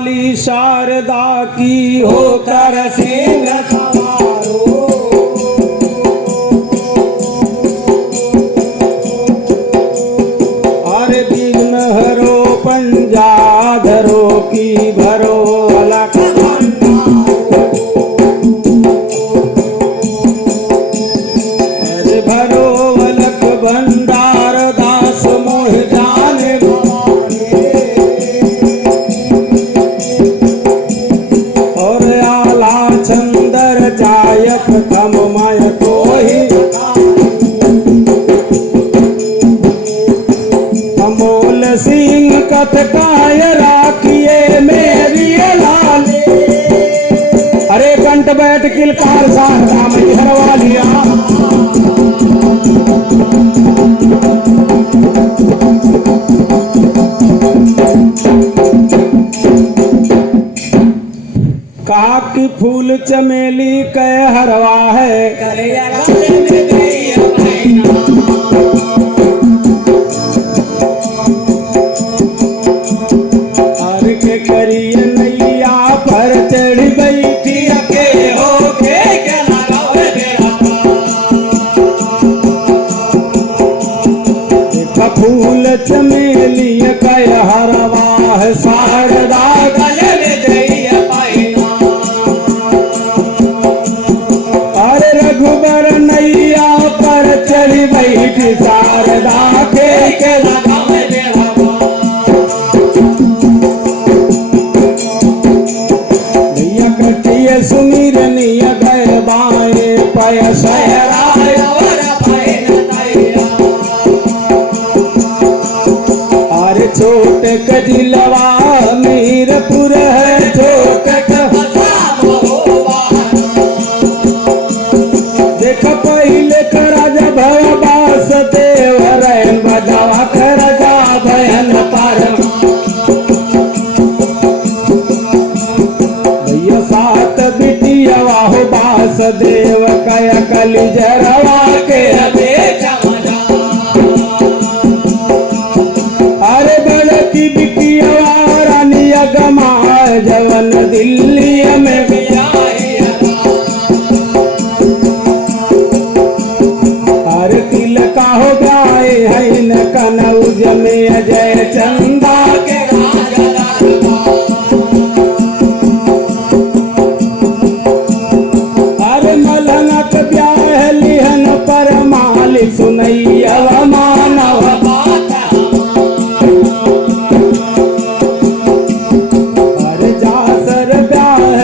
वाली शारदा की होकर सिंह सवारो। अरे विघ्न हरो पंजाधरो की भरो अलख भरो अलख भंडार दास मोह जाने भवानी। और आला चंदर जाय प्रथम मय तो ही अमोल सिंह कथकाय राखिए मेरी लाले। अरे कंठ बैठ किलकार शारदा मई हरवा लिया। कहा कि फूल चमेली कह हरवा है। और के करिए नैया पर चढ़ बैठी के हो के फूल चमेली कह हरवा है शारदा गले दैया पाइना। अरे रघुबर नैया पर चढ़ी बैठी शारदा के लगावे भैया कटिए सुमिरनिय गए बाए पय सहराय छोट कजिलवा मीरपुर है छोट देख पहले करज भव बास देव रैन बजावा करजा भयन पर। भैया सात बिटियावा हो बास देव कय कली जरवा के जवन दिल्ली में हर तिलका हो जाए है न कनौज में जय चंदा के अरे मलंगक ब्याह लिहन पर मालिक सुनैया मानव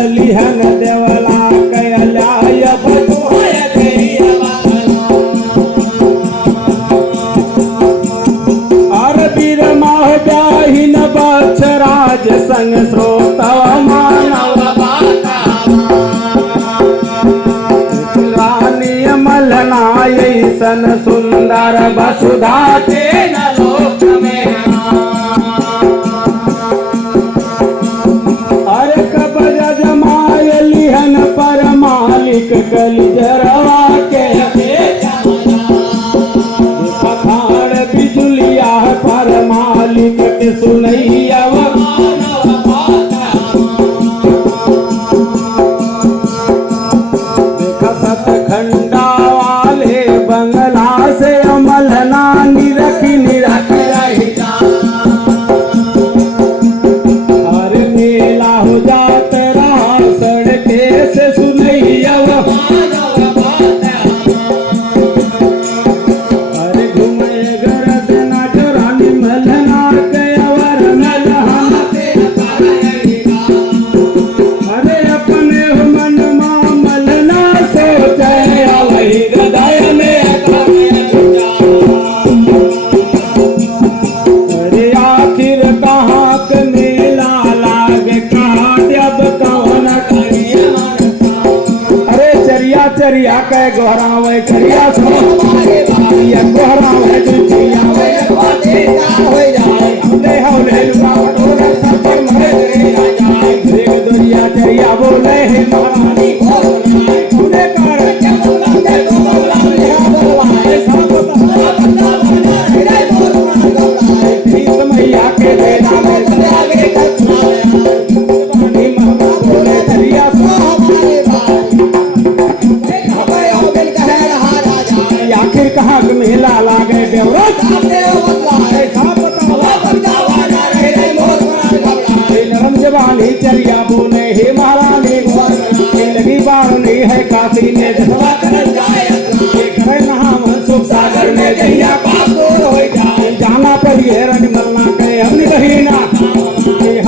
लिहन देवला कयलाय बधुआय देरिया अर वीर माह ब्याहिन बक्ष राज संग श्रोतव मानव रानी मलनाय सन सुंदर वसुधा तेन लोक में। पर मालिक कलिजरवा के पखाड़ बिजुलिया पर मालिक के सुनैया सतखंडा वाले बंगला से अमलना निरखी निरखी रही और मेला हो जात रहा सड़के से सुनैया अरे घूमे गरद नजरानी मलना के अवर मलहाना अरे अपने मन मलना सोचे वही हृदय में अरे आखिर कहाँ के मेला लागे काट्यब कौन अरे चरिया चरिया कह गोहरावे चरिया सुनिया गोहरावे दुचिया हो जाए हमने हौले लुकावट हो रहा सब मरे रे जाए देख दुनिया चरिया बोले हे महारानी हमने कर दे दो बंगला लिया बोलवाए सब बंदा बना रे बोलवाए प्रीत मैया के देना में आगे कर जवानी चलिया बोले हे महारानी लगी बारनी है काशी में जसवा कर जाए नहावन सुख सागर में जहिया पापोर हो जाए जाना पड़िए रंग मलना के हमने बहिना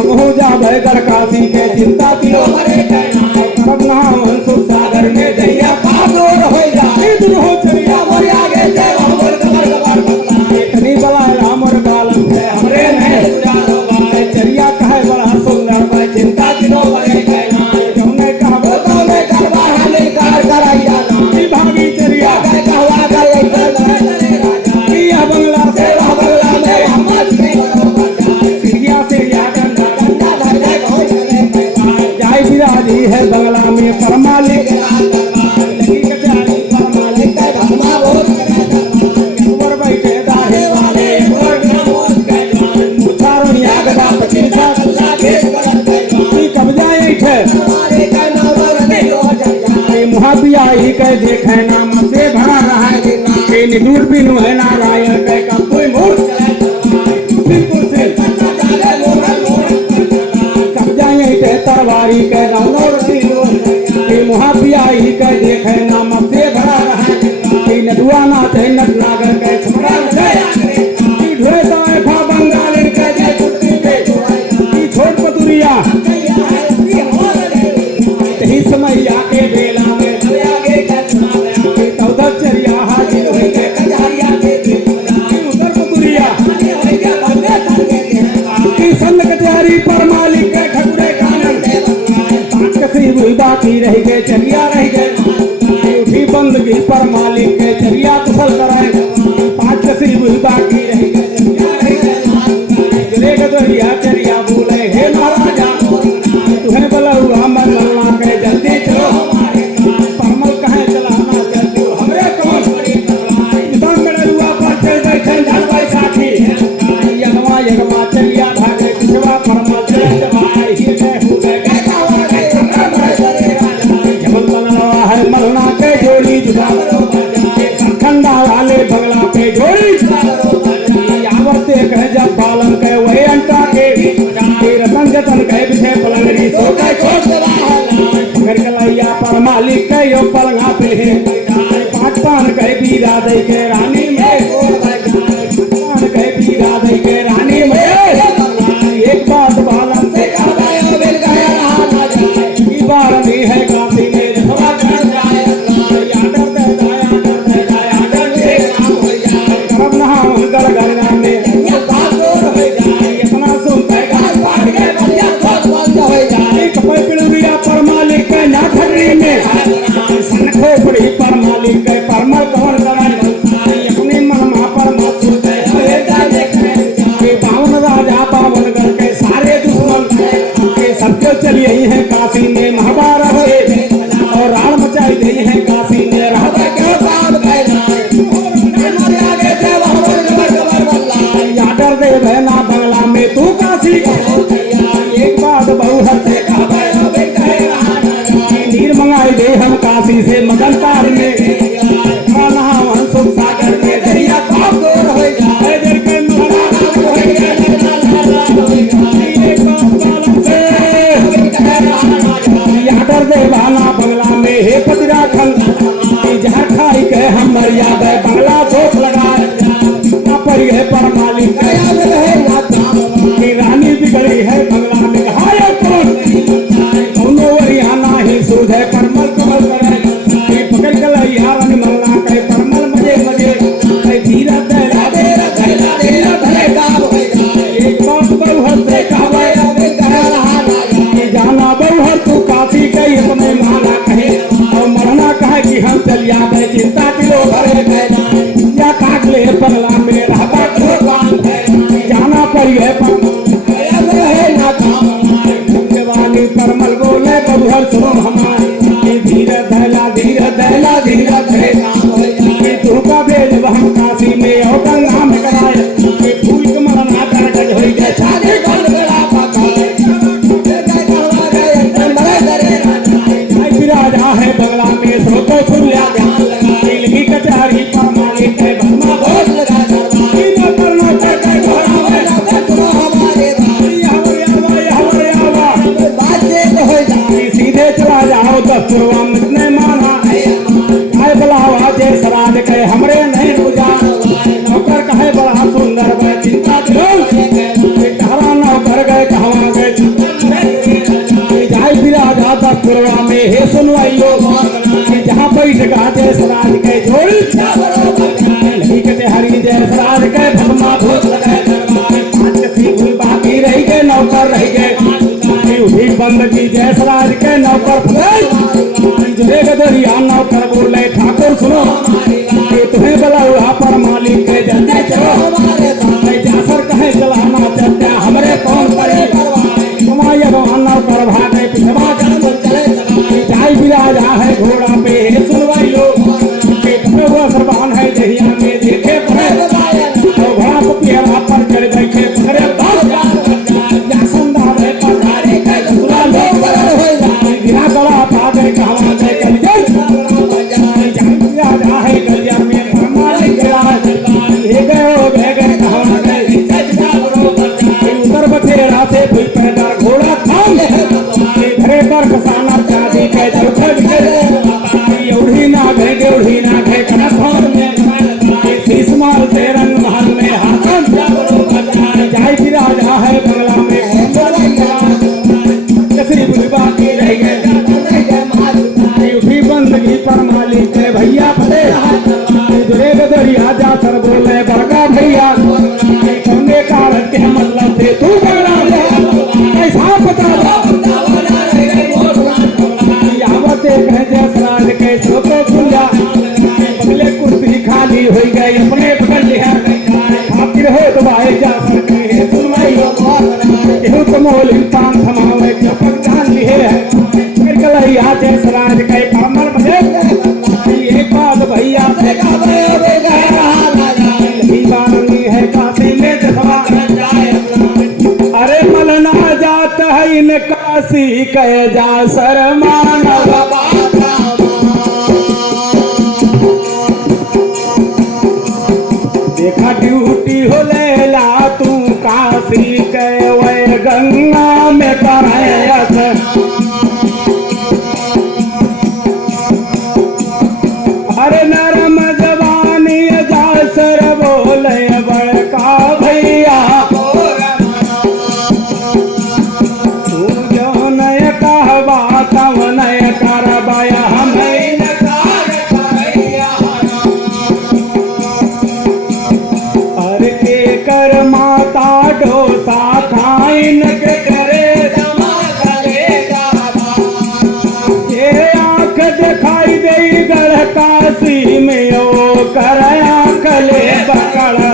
हम हो जावे कर काशी के चिंता पियो करब नहावन सुख सागर में जहिया पापोर हो जाए दूर हो चलिया मोरे आगे जय हमर कमर कमर बतला इतनी बलाय हमर कालम है हमरे नहीं चरिया कहे बड़ा सुंदर मैं चिंता किनो करे कहना जौने कहबो तौने करवा हाले कार कराई जाना भागी चरिया कहे कहवा करे किया बंगला से बंगला में हम चिड़िया से या गंगा गंगा धर जाए हो चले जाय बिराजी है बंगला में परमालिक लगी कचारी परमालिक का धर्मा बहुत ऊपर बैठे दाढ़े वाले मुहाबियाई कह देखे नाम से भरा रहा है निदूर बिनु है नारायण कह का कोई मोड़ बिल्कुल से कब्जा यही कह तरवारी कह नौर मुहाबियाई कह देखे नाम से भरा रहा है नदुआ नाथ है नट नागर कह छुड़ा ढोए दाए भा बंगाल कह जय कुत्ती पे छोट पतुरिया ही समय आके बेला में चरिया हाजिर हो के कजारिया उधर पतुरिया संग कचहरी पर मालिक के ठकुरे कानन कसी हुई बाकी रह गए चरिया रह गए उठी बंदगी पर मालिक के चरिया कुशल कराए पांच कसी हुई बाकी रह गए चरिया रह गए जिले गदरिया चरिया बोले हे महाराजा तुम्हें बोला हुआ मन मलना के जल्दी चलो परमल कहे चलाना जल्दी हमरे कमल इधर मेरे हुआ पर चल बैठे धरवाई साथी यगवा चलिया भागे पिछवा परमल चल भाई ही में हो गए जबल बना है मलना के जोड़ी जुदा खंडा वाले बंगला पे जोड़ी यावते कह जब बालन के वही अंटा के रतन जतन कह बिछे पलंगड़ी सो के घर कलैया पर मालिक के यो पलंगा पे है पाँच पान कह बीरा दई के रानी में पान कह बीरा दई के रानी में एक बात बालन से कह गया बिल गया रहा जाए बार नहीं है काफी में जसवा कर जाए यादर दे जाया डर दे जाया डर से काम हो जाए करब नहा गड़ गंगा में बात दूर हो जाए इतना सुन के गाल फाड़ के बढ़िया बंद हो जाए कपड़े पिड़ुरिया पर मालिक के ना ठगरी में सन खोपड़ी पर मालिक के परमल कौन कराए अपने मनमा पर मत सुनते के बावन राजा बावन गढ़ के सारे दुश्मन के सबके चलिए हैं काशी में महाभारत हुए और राण मचाई गई है काशी में रहता क्यों काम यादर दे बहना बंगला में तू काशी एक बात बहु हर से नीर मंगाई दे हम काशी से मगन पार में नहावन सुख सागर में दरिया पाप दूर हो जाए यादर दे बहना बंगला में हे पतिरा खंड जहाँ खाई के हम मर्यादा बंगला चोट लगा पर है पर मालिक रानी बिगड़ी है बंगला में हाय कौन दोनों वरियाना ही सूझ है परमल कमल करे पकड़ गला यार मलना करे परमल मजे मजे धीरा धैला धरे दाब हो जाए एक बात बहु हर से जाना बहु हर तू काशी गई अपने माना कहे और मरना कहे कि हम चलिया गए चिंता किलो भरे या काट ले बंगला में रहता जाना पड़ी है जवानी परमल बोले बहुहर सुनो हमारे धीरे दहला धीरे दहला धीरे धरे तू का भेज हम काशी में और गंगा में कराए फूल के मरना कर गज हो गए छाने कर गला राजा है बंगला में स्रोतो फुलिया लगी कचहरी पर मालिक है भरमा बहुत लगा दसपुरवा मुझने माना आए बुलावा जय सराज के हमरे नहीं बुझा नौकर कहे बड़ा सुंदर वह चिंता कहरा नौकर गए कहवा गए जाय बिराजा दसपुरवा में हे सुनवाइयो जहाँ बैठ गा जय सराज के जोड़ी नहीं कहते हरी जय सराज के भगमा भूत लगाए बाकी रह गए नौकर रह गए उठी बंदगी जय सराज के नौकर जुड़े गदरिया नौकर बोले ठाकुर सुनो तुम्हें बुलाया पर मालिक के जल्दी चलो जासर कहे चलाना चाहते हमरे कौन करे तुम्हारे नौकर भागे पिछवा जाय बिराजा है घोड़ा पे सुनवाइयो वो सरबान है दहिया में देखे पड़े घोड़ा को पिहरा पर चढ़ बैठे पकड़े भैया फटे जुड़े गदरिया जा सर बोले बड़का भैया कौने कारण के मतलब थे तू बड़ा ऐसा पता यावते कह जय सराज के छोटे खुला बगले कुर्सी खाली हो गई अपने बगल लिया खातिर हो तो भाई जा सर के सुनवाई हो तो मोल इंसान थमावे चपक जान लिए है फिर कलैया जय सराज के परमल बजे भैया से है काशी में दसवा अरे मलना जात है इन काशी कह जा शर्मान देखा ड्यूटी हो लेला तू काशी के वह गंगा में करे अरे नरम जवानी जासर बोले बड़का भैया तू जो नय कहवा तव नय करवाया हमें अरे के कर माता डोसा खाइन के करे दिखाई दे गढ़ काशी में ओ करया कले बकड़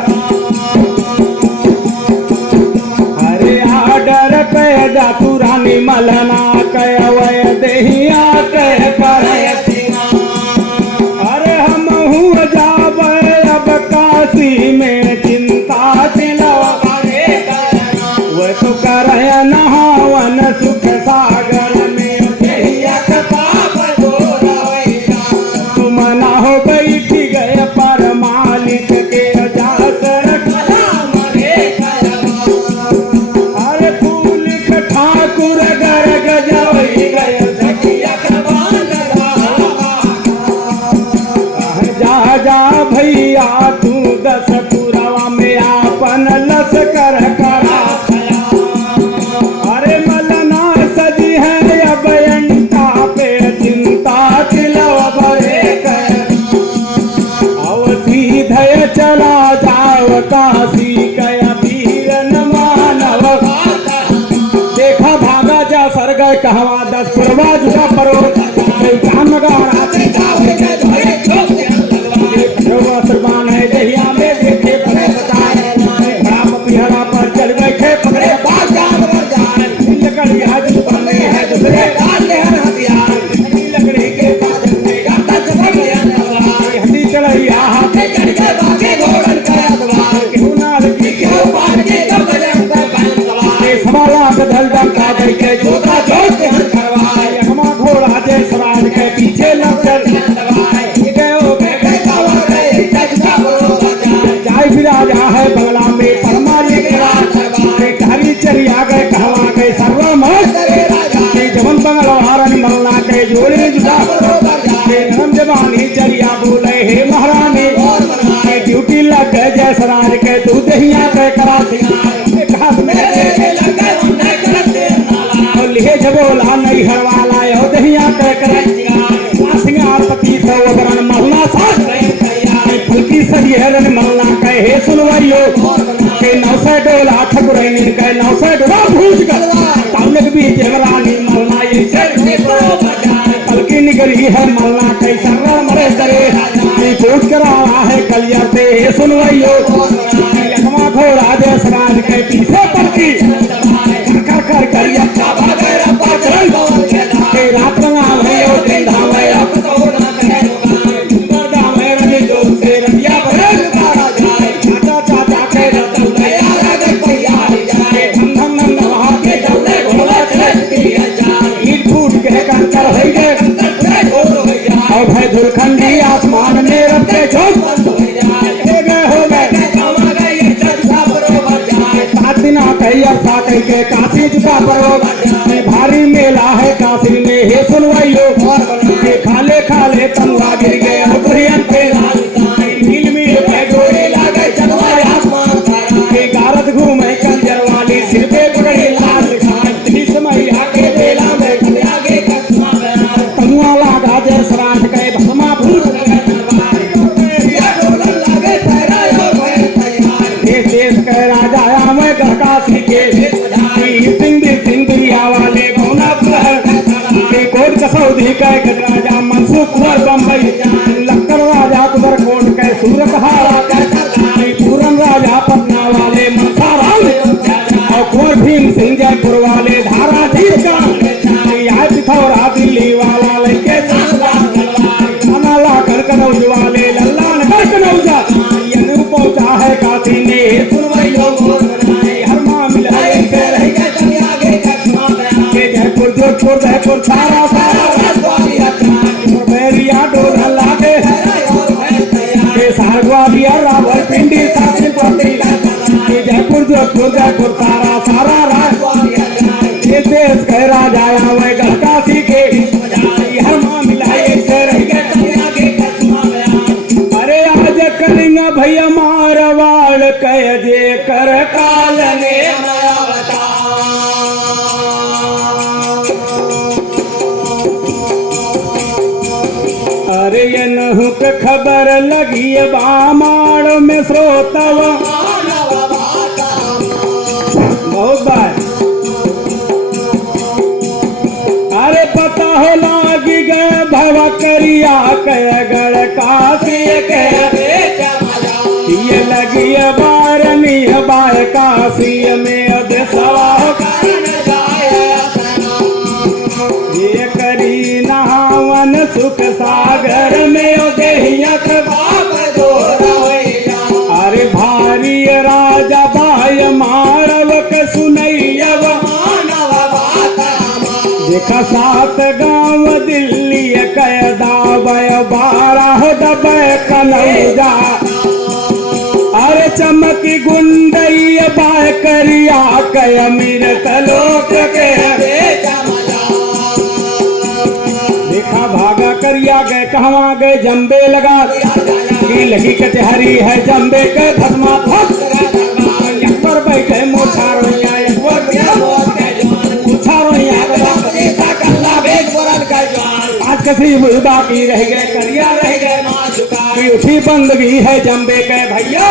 अरे आडर पैदा पुरानी मलना कय दहिया कह कर अरे हम हूँ जाब अब काशी में चिंता दिलो वो तो कर नहावन सुख सागर में भैया तू दसपुरवा में आपन लश्कर करा अरे मलना सजी है अब अंटा पे चिंता तिलवा बड़े अवधि धय चला जाव काशी गया वीर न मानव देखा भागा जा सर गए कहवा दसपुरवा जुड़ा परो काम गाड़ा सरबान है दहिया में देखे पड़े बताए बड़ा पिहरा पर चल बैठे पकड़े बात लकड़ी हज बने है दूसरे हथियार लकड़ी के हड्डी चढ़ैया हाथे चढ़ के बाकी घोड़न सवा लाख धल डंका दे के जोता जोत करवाए हमा घोड़ा जय सराज के पीछे लग राजा है बंगला में परमाली हरी चरिया गए कहवा गए सर्वमत जवन बंगला हारन मलना के जोड़े जुटा सराज के तू दहिया पे करा सिंगार एक हाथ में लिए जबोला नहीं हरवाला यो दहिया पे करा सिंगार पति सौ वरण महला साथ फुलकी सरियरन मलना कहे सुनवाइयो के 900 डोला ठकुरैन के 900 डोला भूज कर ताउनक भी जमरानी मलना ये फुलकी निकली है मलना कैसा मरे करे पूछ कर रहा है कलिया से सुनवाइयो लखमा घोड़ा जय सराज के पीछे पलकी कर कर करिया रात रंगा भयो दिन धावया धुलखंडी आसमान में रखते झोंक हो गए सात दिन सा के काशी जुटा परो भारी मेला है काशी में हे सुनवाइयो खाले खाले तनुआ गिर गए नील मिल पे गोली लागे चलवाया गारद घूमे कंजर वाली सिर पे पकड़ी लाल समय आगे बेला में तनुआ लागा जय सराज के भस्मा भूत देश के राजा मैं काशी के सिंधिया वाले भौना कोट कसौदी का राजा मनसुख कुंवर बम्बई लक्कर राजा कुबर कोट के सूरत हारा पूरन राजा पटना वाले मनसाराम और कुंवर भीम सिंह जयपुर वाले धारा जीत का पिथौरा दिल्ली वाला लड़के कनौज वाले लल्ला नगर कनौजा पहुंचा है काशी में सुनवाइयो हर मामले जयपुर जोधपुर जयपुर सारा बैरिया डोला लागे सारग्वालिया रावल पिंडी जयपुर जोधपुर जयपुर सारा सारा देश के राजा वह काशी के हर मामला अरे आज करेंगे भैया मारवाड़ कह जे कर काल ने अरे ये नहुक खबर लगी बामाड़ में श्रोतव बहुत बार अरे पता हो लागी गए भवा करिया कह गड़ काशी ये लगी बारनी बाय काशी में अब सवा ये करी नहावन सुख सागर में अरे भारी राजा बाय मारवक सुनैया देखा 7 गांव दिल्ली कैदा बय 12 दबे कनौजा अरे चमकी गुंडई बाय करिया कय अमीर तलोक के देखा भागा करिया गए कहवा गए जम्बे लगा लगी कचहरी है जम्बे के धर्मा पर बैठे मोछारो आज कसी बाकी रह गए करिया रह गए उठी बंदगी है जम्बे के भैया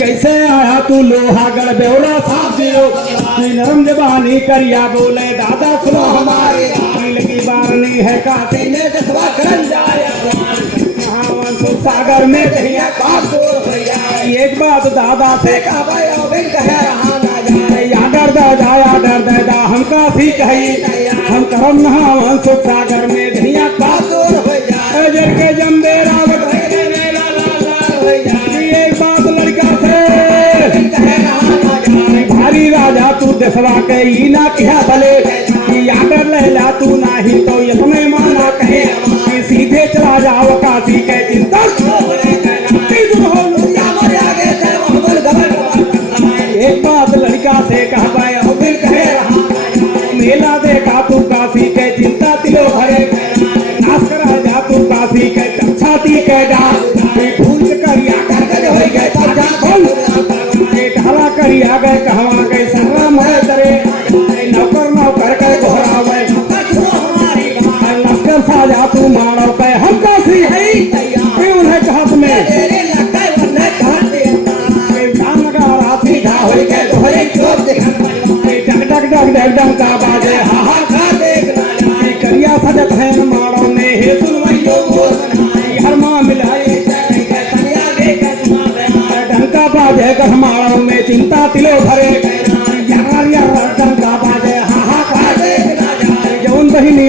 कैसे आया तू लोहागढ़ बेवड़ा साफ दियो नरम जबानी करिया बोले दादा सुनो हमारे लगी बारनी है काटे में दसवा करन जाया सागर में एक बात दादा से डर दादा हम काशी कही हम करम नहावन सागर में धनिया अजर के जम्बे रावत एक बात लड़का से भारी राजा तू दसवा के ई ना क्या भले आगर लहला तू नाही तो यतने माना कहे सीधे चला जाओ काशी के चिंता एक बात लड़का से कह पाए कहे रहा मेला देखा तू काशी के चिंता तिलो भरे नाश करा जा तू काशी के छाती के डाल फूल करिया कर गए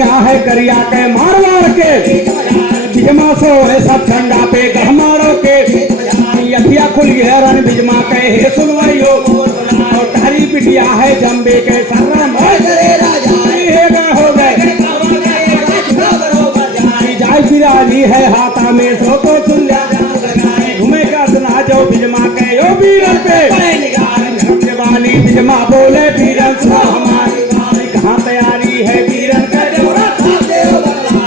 दुनिया है करिया के मारवाड़ के बिजमा सो है सब ठंडा पे गहमारों के यथिया खुली है रण बिजमा के हे सुनवाइयो और तारी पिटिया है जम्बे के सर्रम हो गए जाय फिराजी है हाथा में सो तो सुन घूमे का सुना जो बिजमा के यो बीरन पे जवानी बिजमा बोले बीरन सुनो हमारी कहाँ तैयारी है बीरन का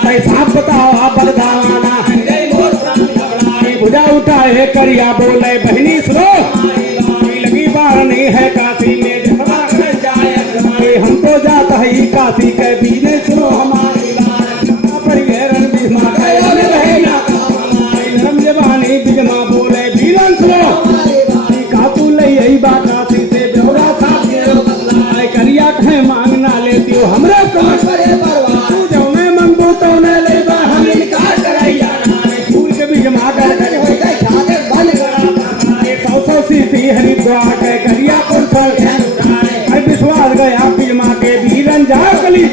पैसा बताओ आप बलदावाना बुझा उठा है करिया बोले बहनी सुनो लगी बार नहीं है काशी में हम तो जाता है काशी के बीने सुनो हमारी जवानी बिजमा बोले बीरन सुनो कातू ले यही बात काशी से ब्यौरा था करिया कहे मांगना लेती हो हमरे तू जो मैं मंगू तो न ले हम इनकार कराइया फूल के बिजमा कर सौ सीसी हरिद्वार के करिया पर विश्वास गया बिजमा के बीरन जा कली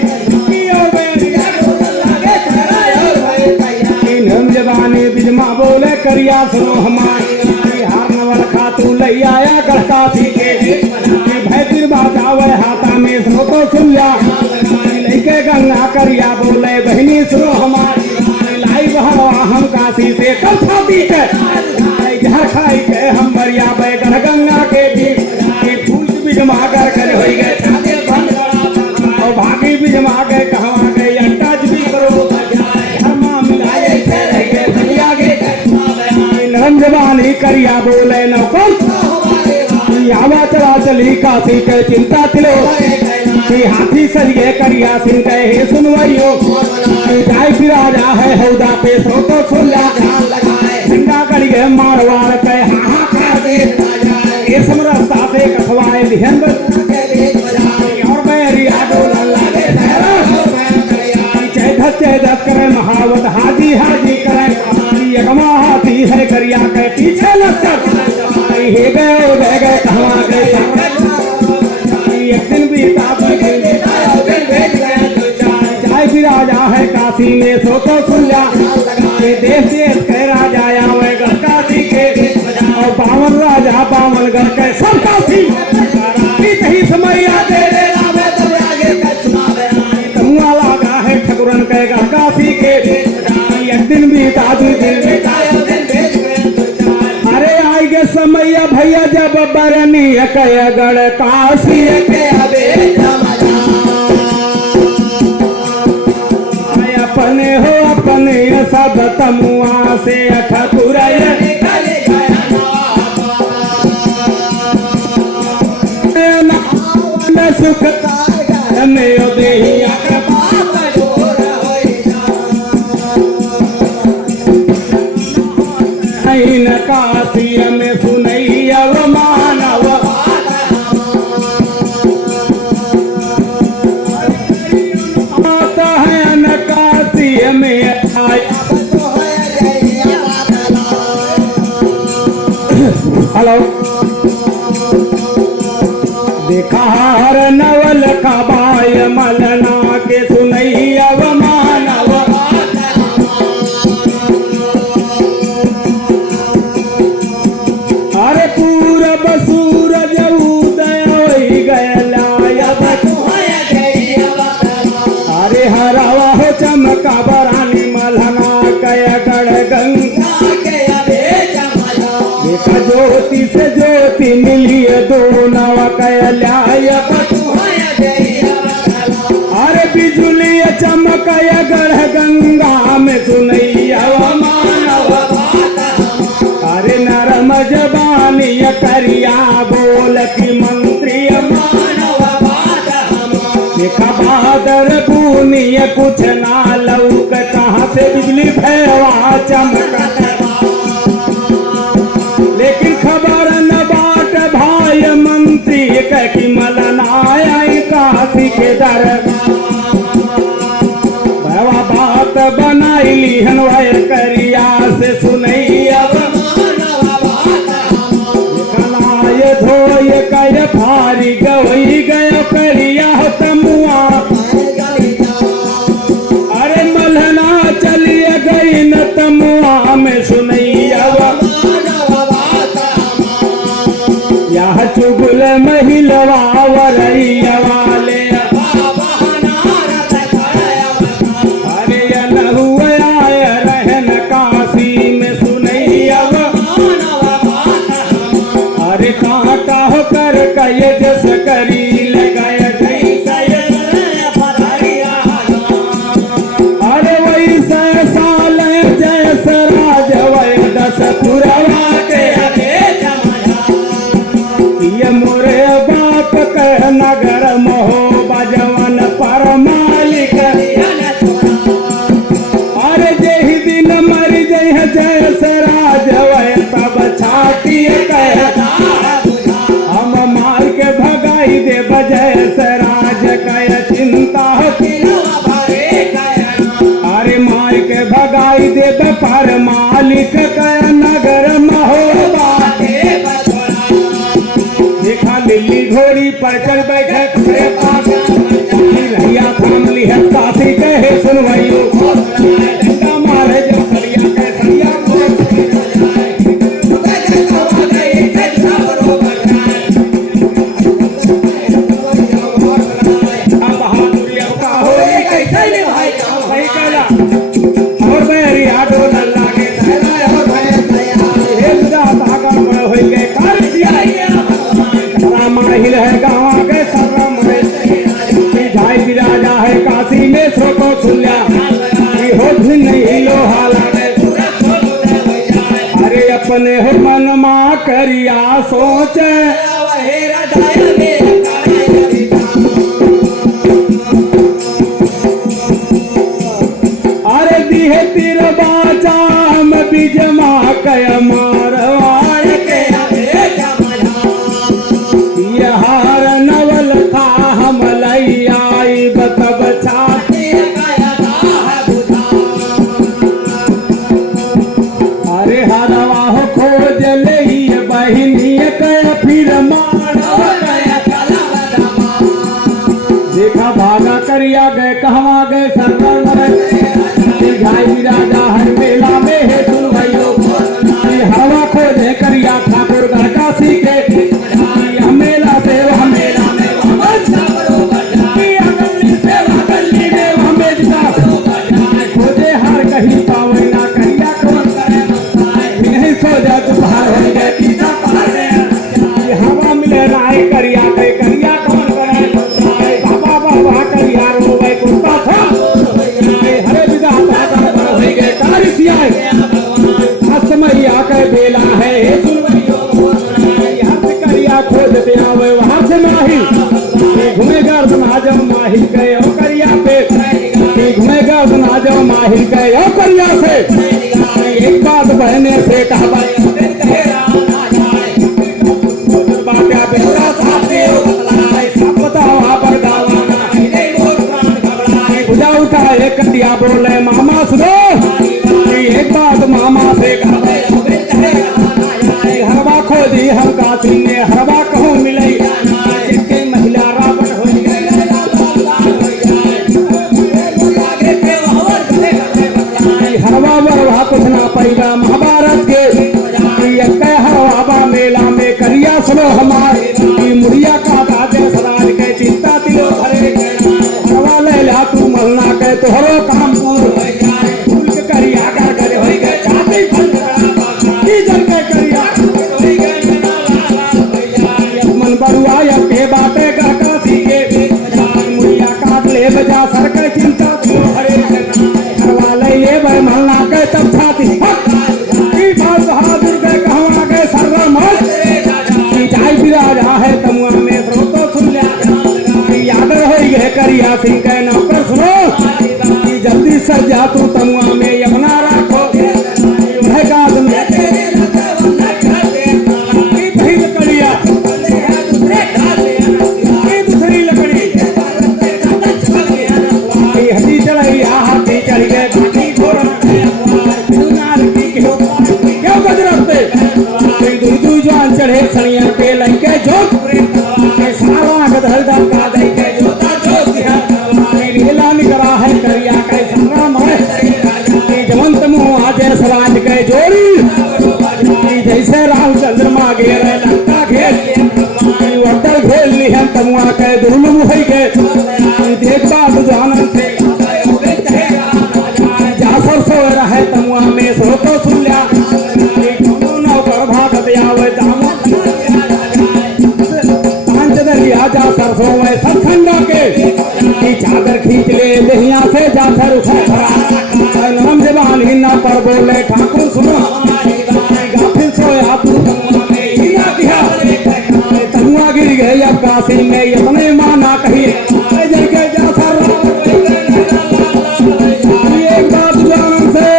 जवानी बिजमा बोले करिया सुनो हमारी हार नवल खातू लई आया गढ़कासी के भैतिर बाजावे हाथा में सुनो तो सुन जा लेके गंगा करिया बोले बहनी सुनो हमारी लाई बहवा हम काशी से कल छाती के जहर खाई के हम बरिया बे गढ़ गंगा के भी फूल बिजमा कर हो गए और भागी बिजमा गए कहवा गए अट्टा भी करो जवानी करिया बोले नौकर आवा चला चली काशी के चिंता तिलो हाथी सरिये करिया सिंह कहे सुनवाइयो जाय फिर राजा है हौदा पे सो तो सुन झंडा करिए मारवाड़ के ये समरस्ता से कखवाए ध्यान और बैरिया चेदत करे महावत हाजी हाजी करे यगमा हाथी है करिया के पीछे लश्कर हे गए कहाँ गए एक दिन बीता जाय फिर राजा है काशी में सो तो सुन जा देश देश के राजा आवे गढ़ काशी के और बावन राजा बावन गढ़ के सब काशी ही समय आते ठकुरन के गढ़ काशी के एक दिन बीता अरे आई गे समय भैया जब बरनी कह गढ़ काशी के अपने हो अपने सब तमुआ से ठकुर सुखता देहिया काशी में सुनई अब मानव आता है न काशी में हेलो देखा हर नवल का बाय मलना के सुनई अब मानव चमका बरानी मलहना कय गढ़ गंगा देखा ज्योति से ज्योति मिली दोनों कय अरे बिजुली चमकय गढ़ गंगा में सुनैया मानव अरे नरम जबानी करिया बोल की मंत्री बादर पूनिय कुछ ना लौक कहाँ से बिजली भैरवा चमका लेकिन खबर न बाट भाई मंत्री की मलना आई काशी के दर भैरवा बात बनाई लिहन वह करिया से सुनई अब धोय कय फारी गई गय करिया तमुआ पर मालिक का नगर महोबा देखा लिल्ली घोड़ी पर चढ़ बैठे खड़े पास भैया थाम ली है काशी कहे सुनवाइयो डंडा मारे जब सरिया के सरिया माहिर है गाँव के सर्वम जाय विराजा है काशी में स्रोतो छुल्या हो नहीं लोहा लागे अरे अपने हो मन मा करिया सोच अरे दिहे तिर बाचा हम बीजमा कय मारवाड़ के हार नवल था हम लई आई बतब छाती अरे हरवा हो खोज ले बहिनी कह फिर देखा भागा करिया गए कहवा गए सरकार जाय विराजा हर मेला में है सुन भाइयों हवा खोजे करिया ठाकुर का काशी के मेला से वह मेला में खोजे हार कहीं पावे ना करिया कौन नहीं सोचा तुहार हो गए हवा मिले राय करिया करिया कौन करे बाबा बाबा करिया रो भाई कुत्ता था हरे विदा हो गए तारिसिया समय आकर बेला है खोजते आवे वहां से माहिर घूमेगा जब माहिर गए करिया पे घूमेगा जब माहिर गए करिया से एक बात बहने से कहा उठाए कटिया बोले मामा सुनो एक बात मामा से कहा हरवा खोजी हम काशी में हरवा कहूँ मिले जिसके महिला रावण हो हरवा बरवा कुछ ना पैगा महाभारत के हरवा मेला में करिया सुनो हमारे मुड़िया का दादे सराज के चिंता तिलो हरे हरवा ले ला तू मलना के तोहरो काम पूर करिया कर करे हो गए चाहते जल के करिया बरुआ के बाटे का काशी के मुड़िया काट ले बजा सर के चिंता हरे हरवा ले मलना के तब छाती बहादुर के कहवा के सर्रा मत जाय विराजा है तमुआ में स्रोतो सुन यादर हो गए करिया सिंह के नौकर सुनो जल्दी सर जा तू तमुआ में यमुना राखो चढ़े सड़िया के लंके जो सारा गधल का दे के जोता जो लीला निकरा है करिया के संग्राम है जवंत मुँह आज सराज के जोड़ी जैसे राम चंद्रमा घेर लंका घेर वटर घेर ली है तमुआ के दुलू है के देख बात जानन से जा सरसो रहे तमुआ में स्रोतो सुन लिया जा सरसों में सत्संगा के चादर खींच ले दहिया से जाकर नरम जबान ही ना पर बोले ठाकुर सुनो फिर सोया तमुआ गिर गए अब काशी में यतने माना कही जल के जा सर एक बात जान से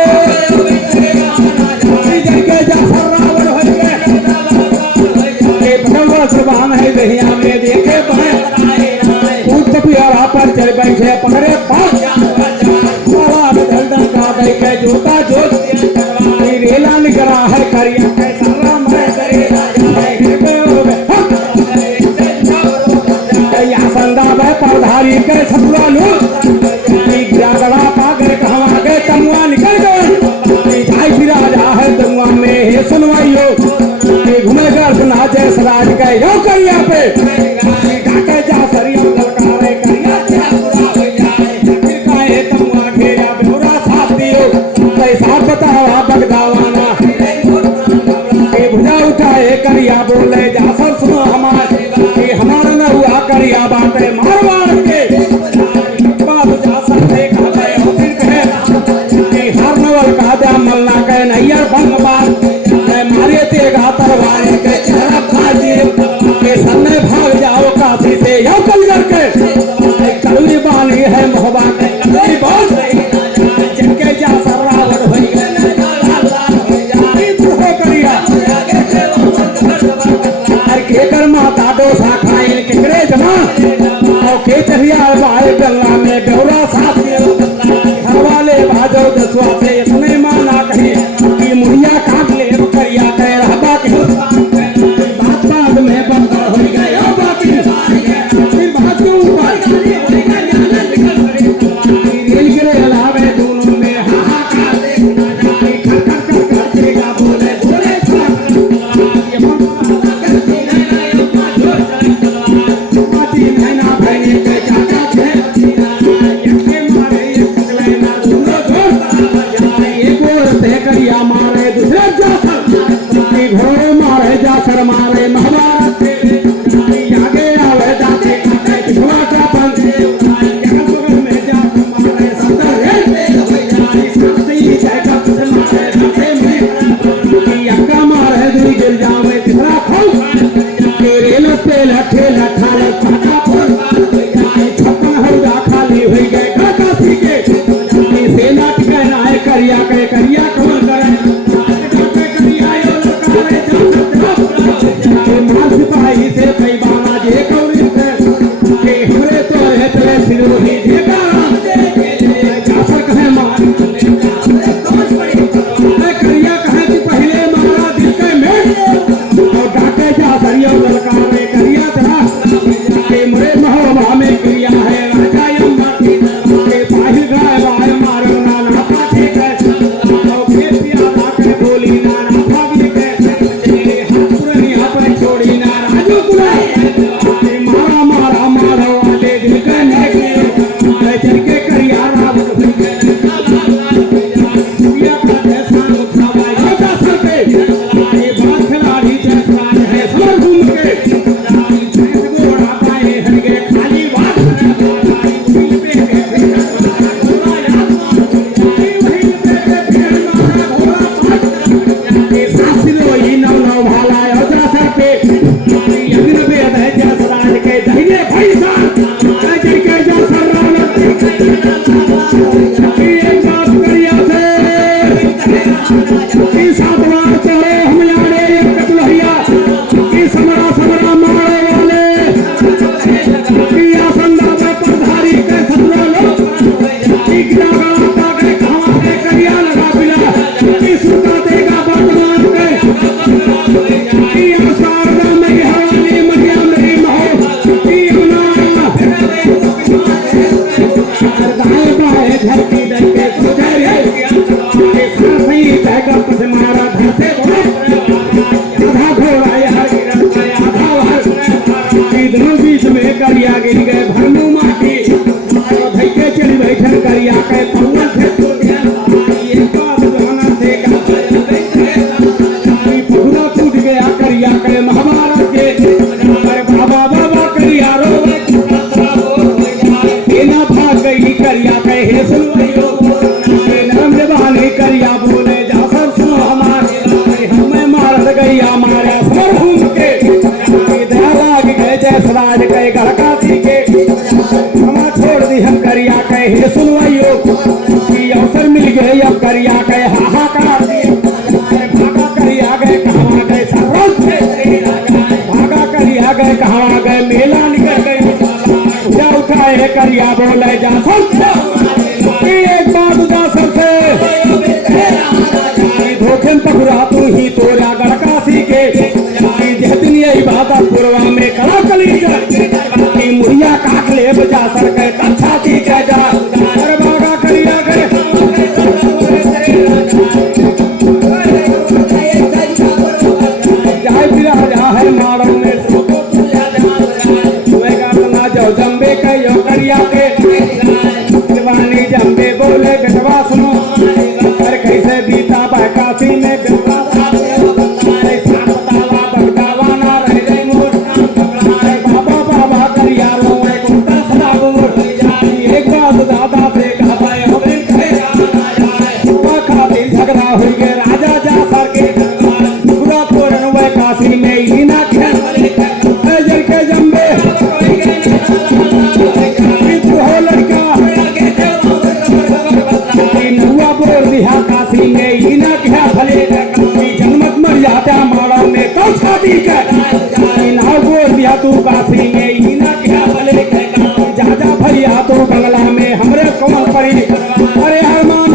जल के जा सर रावण हो गए सुबहान है दहिया में देखे पियारा पर चढ़ बैठे पकड़े पास जोता जोत के सतुआ लो गड़ा पाकर कहवा गए तमुआ निकल गए भाई फिरा जा है तमुआ में हे सुनवाइयो घूमे घर सुना जय सराज का यो करिया पे काटे जा सरिया ललकारे करिया क्या बुरा हो जाए फिर काहे तमुआ घेरा बेहुरा साथ दियो पैसा बतावा बगदावाना भुजा उठाए करिया बोले जा सब सुनो हमारा न हुआ करिया बाटे मार मार के मलना के नैयर भंग बात मारे तेगा तरवार के चेहरा फाड़ दिए के सामने भाग जाओ काशी से यो कल करके कलवी बानी है मोहबा के कलवी बोल जिनके जा सरावट भई हो करिया के कर माता डोसा खाए केकरे जमा और के चहिया बाए गंगा में बेहुरा साथ घर वाले भाजो दसवा से इतने माना कहे कि मुड़िया काट ले करिया कह रहबा के बात बात में बंदा हो गए ओ बाकी फिर बात क्यों रेल गिरे अलावे दोनों में हाहाकार करेगा बोले बोले पाती महीना भैने के चाचा थे करिया मारे दूसरे जासर घोड़े मारे जासर मारे महाभारत आगे आवे जाते काटे पिछवा का पंख बगल में जाकर मारे सत्तर मारे दुई गिर जावे तीसरा खाऊ रेल पे लठे लठा छप्पन हौदा खाली हुई गए काशी के सेना टिकना है करिया के करिया कमल मार सिपाही से कई बाना जे कौरी के हमरे तो रहते सिरोही देखा जासर कहे मार करिया कहे कि पहले मारा दिल के में और डाके जासरिया ललकारे करिया तरह के मरे महोबा में क्रिया है राजा यम्मा के पाहिल गाय बाय मारना ना पाटे बोली नाना भाभी के हाथ पुरानी हाथ छोड़ी ना राजू कुला मारा मारा मारा वाले दिल के नेके चल के करिया रावत भैया का ऐसा मुखावा होता सर पे ये बात खिलाड़ी जैसा है समर घूम के घोड़ा पाए हट गए खाली बात बीच में करिया गिर गए भरनू माटी धैके चली बैठन करिया के पौना पहुना टूट गया करिया के महाभारत के बाबा बाबा करिया रो भाग गई करिया के हे सुनवाइयो नरम जबानी करिया बोले जा सब सुनो हमारे हमें मार गई हमारे समर घूम के सराज कहे गड़कासी के हमा छोड़ दी हम करिया कहे हे सुनवाइयो कि अवसर मिल गए अब करिया कहे हाहाकार भागा करिया गए कहाँ गए सरोज भागा करिया गए कहाँ गए मेला निकल गए जा उठाए करिया बोले जा सब एक बात उदा सबसे धोखे पकड़ा तू ही तोरा गड़कासी के जहतनी यही बात पूर्वा में कड़ा कली मुड़िया काट ले बजा सर के शादी के जा अरे बागा करिया के जाय फिरा जा है मारो ने ना जो जम्बे के यो करिया के जवानी जम्बे बोले बेटवा सुनो अरे कैसे बीता काशी में बेटवा दादा से झगड़ा हो गए राजा जा सर के काशी में ही ना जल के जम्बे हो लड़का नहुआ बोल दिया काशी में ही ना क्या भले जन्मत मर जाता मारा में कौन शादी ना बोल दिया तू काशी में ही ना क्या भले जा भैया तू बंगला में हमरे कौन पड़ी अरे हरमान